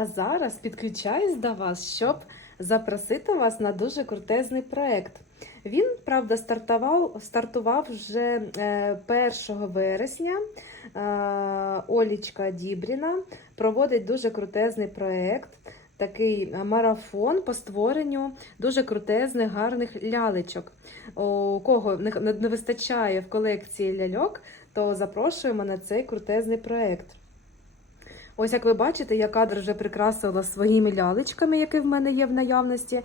А зараз підключаюсь до вас, щоб запросити вас на дуже крутезний проект. Він, правда, стартував, стартував вже е, 1 вересня. Е, Олічка Дібріна проводить дуже крутезний проект. Такий е, марафон по створенню дуже крутезних, гарних лялечок. У кого не вистачає в колекції ляльок, то запрошуємо на цей крутезний проект. Ось як ви бачите, я кадр вже прикрасила своїми лялечками, які в мене є в наявності.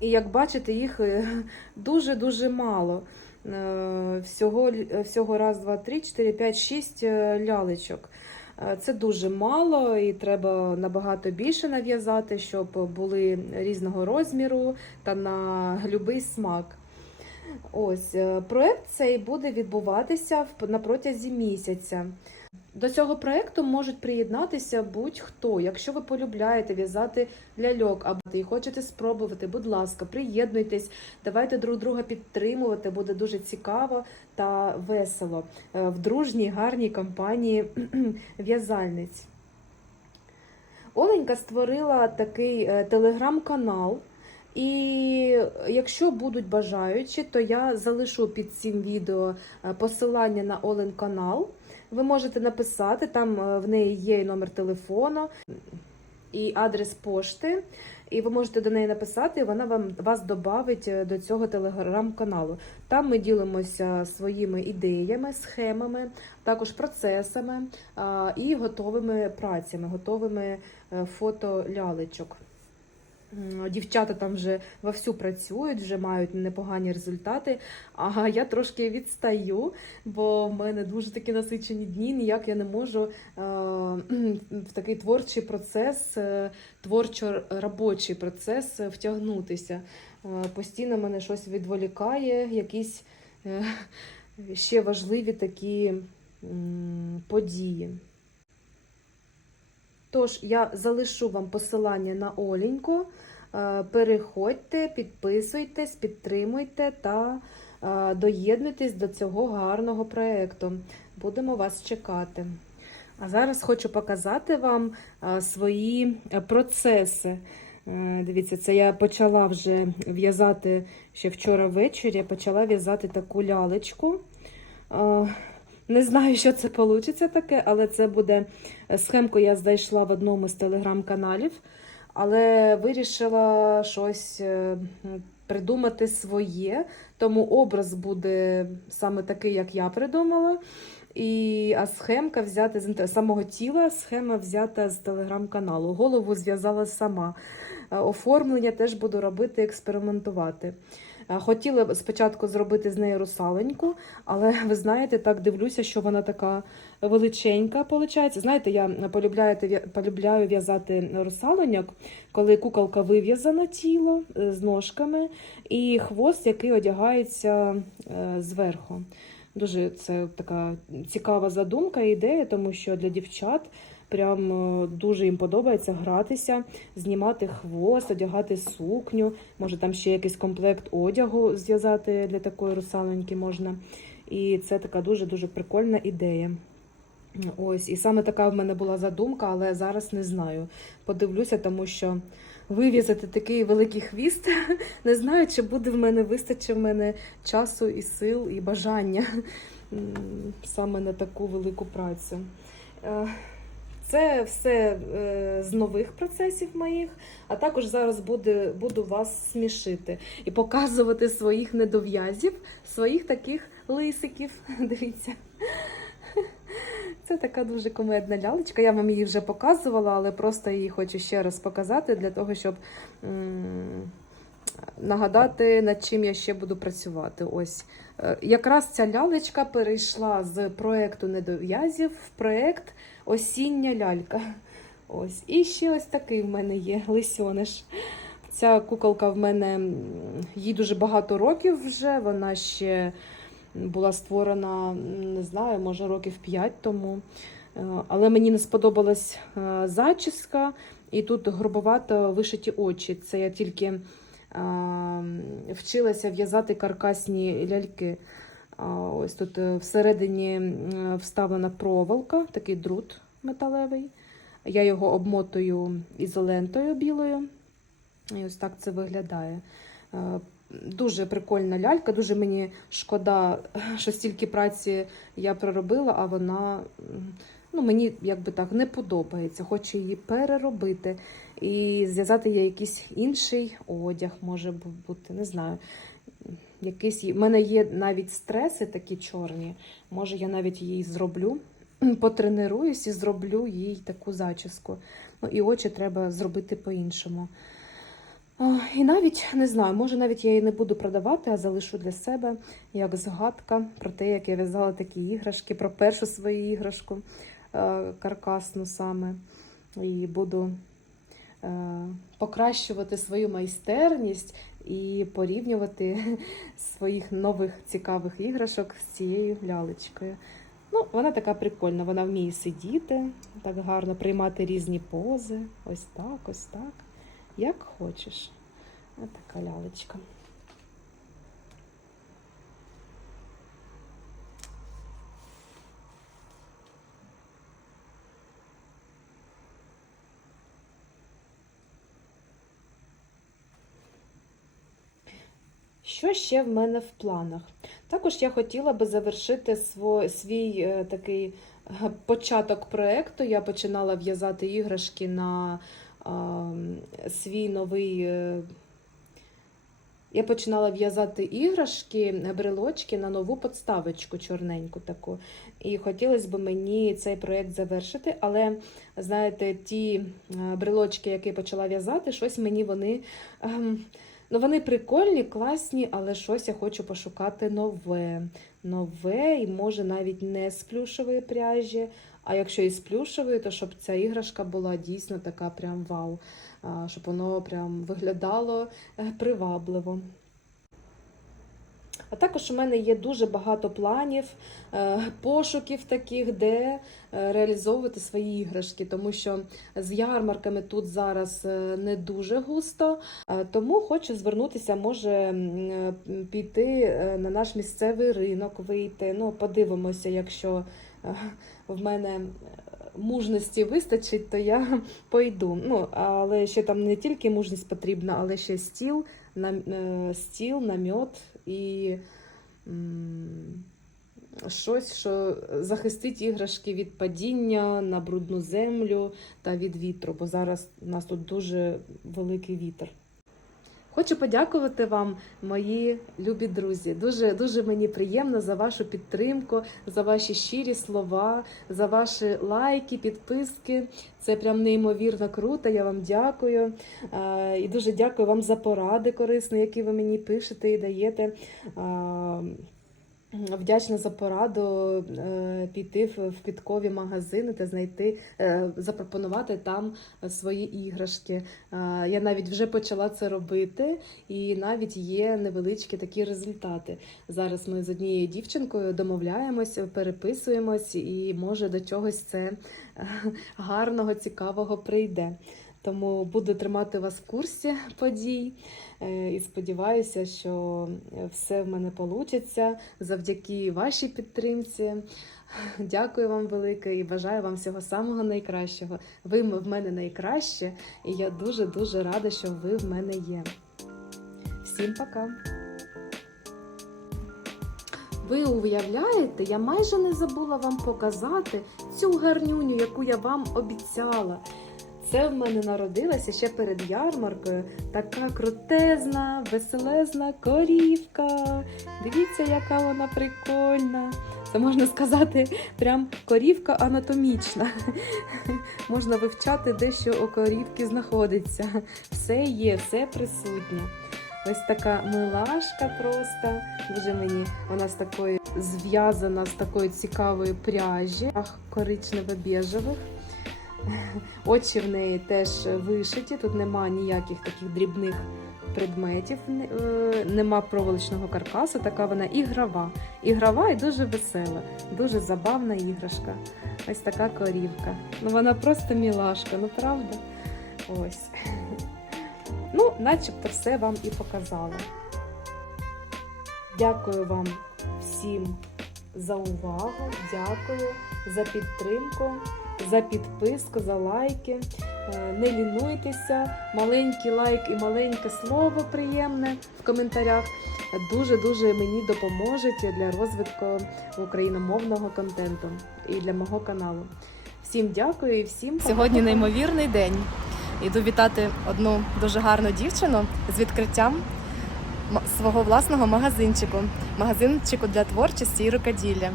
І як бачите, їх е, дуже-дуже мало. Е, Всього, всього раз, два, три, чотири, п'ять, шість е, лялечок. Е, Це дуже мало і треба набагато більше нав'язати, щоб були різного розміру та на любий смак. Ось е, проект цей буде відбуватися на протязі місяця. До цього проекту можуть приєднатися будь-хто. Якщо ви полюбляєте в'язати ляльок або і хочете спробувати, будь ласка, приєднуйтесь, давайте друг друга підтримувати. Буде дуже цікаво та весело е, в дружній гарній компанії в'язальниць. Оленька створила такий е, телеграм-канал. І якщо будуть бажаючі, то я залишу під цим відео е, посилання на Олен канал. Ви можете написати, там е, в неї є номер телефону, і адрес пошти. І ви можете до неї написати, і вона вам вас додавить до цього телеграм-каналу. Там ми ділимося своїми ідеями, схемами, також процесами і готовими працями, готовими е, фото лялечок. Дівчата там вже вовсю працюють, вже мають непогані результати. А я трошки відстаю, бо в мене дуже такі насичені дні. Ніяк я не можу е, в такий творчий процес, е, творчо-робочий процес втягнутися. Е, Постійно мене щось відволікає, якісь ще важливі такі події. Тож я залишу вам посилання на Оленьку. Е, Переходьте, підписуйтесь, підтримуйте та е, доєднуйтесь до цього гарного проєкту. Будемо вас чекати. А зараз хочу показати вам е, свої процеси. Дивіться, це я почала вже в'язати ще вчора ввечері. Я почала в'язати таку лялечку. Е, Не знаю, що це вийде таке, але це буде схемку. Я знайшла в одному з телеграм-каналів, але вирішила щось е, придумати своє, тому образ буде саме такий, як я придумала. І, а схемка взята з самого тіла, схема взята з телеграм-каналу. Голову зв'язала сама. Е, Оформлення теж буду робити, експериментувати. Е, Хотіла спочатку зробити з неї русаленьку, але ви знаєте, так дивлюся, що вона така величенька. Виходить. Знаєте, я полюбляю, полюбляю в'язати русаленьок, коли куколка вив'язана тіло е, з ножками, і хвост, який одягається е, зверху. Дуже це така цікава задумка ідея, тому що для дівчат прям е, дуже їм подобається гратися, знімати хвост, одягати сукню. Може, там ще якийсь комплект одягу зв'язати для такої русаленьки можна. І це така дуже-дуже прикольна ідея. Ось, і саме така в мене була задумка, але зараз не знаю. Подивлюся, тому що вив'язати такий великий хвіст. Не знаю, чи буде в мене вистачить в мене часу і сил, і бажання саме на таку велику працю. Це все е, з нових процесів моїх, а також зараз буде, буду вас смішити і показувати своїх недов'язів, своїх таких лисиків. Дивіться. Це така дуже кумедна лялечка. Я вам її вже показувала, але просто її хочу ще раз показати для того, щоб нагадати, над чим я ще буду працювати. Ось Е, якраз ця лялечка перейшла з проекту недов'язів в проект Осіння лялька. Ось. І ще ось такий в мене є лисьониш. Ця куколка в мене їй дуже багато років вже. Вона ще була створена, не знаю, може років 5 тому. Е, Але мені не сподобалась е, зачіска, і тут грубовато вишиті очі. Це я тільки вчилася в'язати каркасні ляльки. Ось тут е, всередині вставлена проволока, такий друт металевий. Я його обмотую ізолентою білою. І ось так це виглядає. Е, Дуже прикольна лялька, дуже мені шкода, що стільки праці я проробила, а вона ну, мені якби так не подобається. Хочу її переробити і зв'язати їй якийсь інший одяг, може бути, не знаю. Якийсь... У мене є навіть стреси такі чорні. Може, я навіть її зроблю, потренуюсь і зроблю їй таку зачіску. Ну, і очі треба зробити по-іншому. І навіть не знаю, може навіть я її не буду продавати, а залишу для себе як згадка про те, як я в'язала такі іграшки, про першу свою іграшку е, каркасну саме. І буду покращувати свою майстерність і порівнювати своїх нових цікавих іграшок з цією лялечкою. Ну, вона така прикольна, вона вміє сидіти, так гарно приймати різні пози. Ось так, ось так. Як хочеш. Ось така лялечка. Що ще в мене в планах? Також я хотіла би завершити сво- свій е, такий початок проєкту. Я починала в'язати іграшки на а, свій новий. е, Я починала в'язати іграшки, брелочки на нову подставочку чорненьку таку. І хотілося б мені цей проєкт завершити, але знаєте, ті е, брелочки, які почала в'язати, щось мені вони. ем, Ну, вони прикольні, класні, але щось я хочу пошукати нове. Нове і може навіть не з плюшової пряжі. А якщо і з плюшової, то щоб ця іграшка була дійсно така прям вау, щоб воно прям виглядало е, привабливо. А також у мене є дуже багато планів, е, пошуків таких, де е, реалізовувати свої іграшки, тому що з ярмарками тут зараз е, не дуже густо. Тому хочу звернутися, може піти на наш місцевий ринок, вийти. Ну, подивимося, якщо в мене мужності вистачить, то я пойду. Ну, але ще там не тільки мужність потрібна, але ще стіл, е, стіл, намет і щось, що захистить іграшки від падіння на брудну землю та від вітру, бо зараз у нас тут дуже великий вітер. Хочу подякувати вам, мої любі друзі. Дуже дуже мені приємно за вашу підтримку, за ваші щирі слова, за ваші лайки, підписки. Це прям неймовірно круто. Я вам дякую. І дуже дякую вам за поради корисні, які ви мені пишете і даєте. Вдячна за пораду е, піти в квіткові магазини та знайти, е, запропонувати там свої іграшки. Е, Я навіть вже почала це робити, і навіть є невеличкі такі результати. Зараз ми з однією дівчинкою домовляємось, переписуємось, і може до чогось це гарного, цікавого прийде. Тому буду тримати вас в курсі подій е, і сподіваюся, що все в мене вийде завдяки вашій підтримці. Дякую вам велике і бажаю вам всього самого найкращого. Ви в мене найкраще, і я дуже дуже рада, що ви в мене є. Всім пока! Ви уявляєте, я майже не забула вам показати цю гарнюню, яку я вам обіцяла. Це в мене народилася ще перед ярмаркою така крутезна, веселезна корівка. Дивіться, яка вона прикольна. Це можна сказати, прям корівка анатомічна. Можна вивчати, де що у корівки знаходиться. Все є, все присутнє. Ось така милашка просто. Дуже мені вона з такої зв'язана з такої цікавої пряжі, ах, коричнево-біжевих. Очі в неї теж вишиті, тут нема ніяких таких дрібних предметів, е, нема проволочного каркасу, така вона ігрова. Ігрова і дуже весела, дуже забавна іграшка. Ось така корівка. Ну вона просто мілашка, ну правда? Ось. Ну, начебто все вам і показала. Дякую вам всім за увагу, дякую за підтримку. За підписку, за лайки. Е, Не лінуйтеся, маленький лайк і маленьке слово приємне в коментарях дуже-дуже мені допоможуть для розвитку україномовного контенту і для мого каналу. Всім дякую і всім Сьогодні неймовірний день. Іду вітати одну дуже гарну дівчину з відкриттям свого власного магазинчику. Магазинчику для творчості і рукоділля.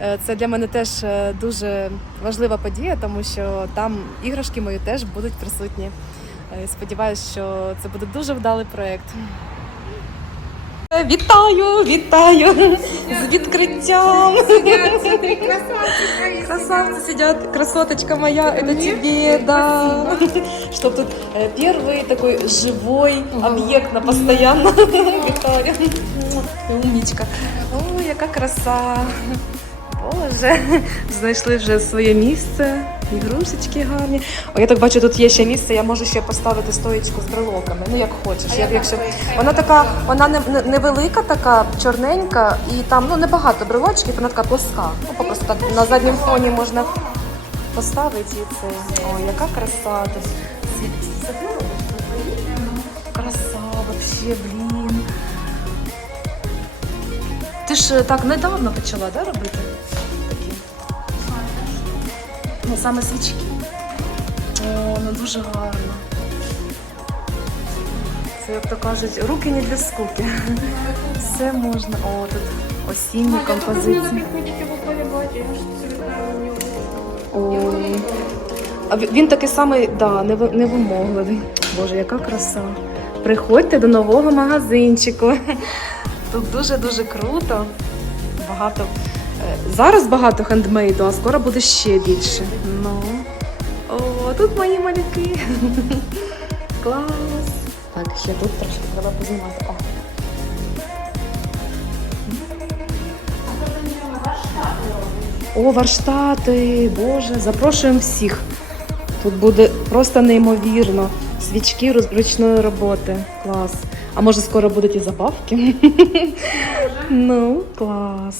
Е, Це для мене теж е, дуже важлива подія, тому що там іграшки мої теж будуть присутні. Е, Сподіваюсь, що це буде дуже вдалий проєкт. Е, Вітаю, вітаю з відкриттям. Красавцы сидят, красоточка моя, это тебе, да. Чтоб тут э, первый такой живой объект на постоянно. Виктория. Умничка. О, яка краса. Боже, знайшли вже своє місце. Ігрушечки гарні. О, я так бачу, тут є ще місце, я можу ще поставити стоїчку з брелоками. Ну як хочеш. Як, якщо... Вона така, вона не, не- невелика, така чорненька, і там ну небагато брелочків, вона така плоска. Ну, попросту так на задньому фоні можна поставити і це. О, яка краса тут. Краса, вообще, блін. Ти ж е, так недавно почала, да, робити? Саме свічки. О, ну дуже гарно. Це, як то кажуть, руки не для скуки. Все можна. О, тут осінні композиції. Ой. А він- такий самий, да, неви- невимогливий. Боже, яка краса. Приходьте до нового магазинчику. Тут дуже-дуже круто. Багато. Зараз багато хендмейду, а скоро буде ще більше. Ну. О, тут мої малюки. Клас. Так, ще тут трошки треба познімати. О. О, варштати! Боже, запрошуємо всіх. Тут буде просто неймовірно. Свічки руч- ручної роботи. Клас. А може скоро будуть і забавки? ну, клас.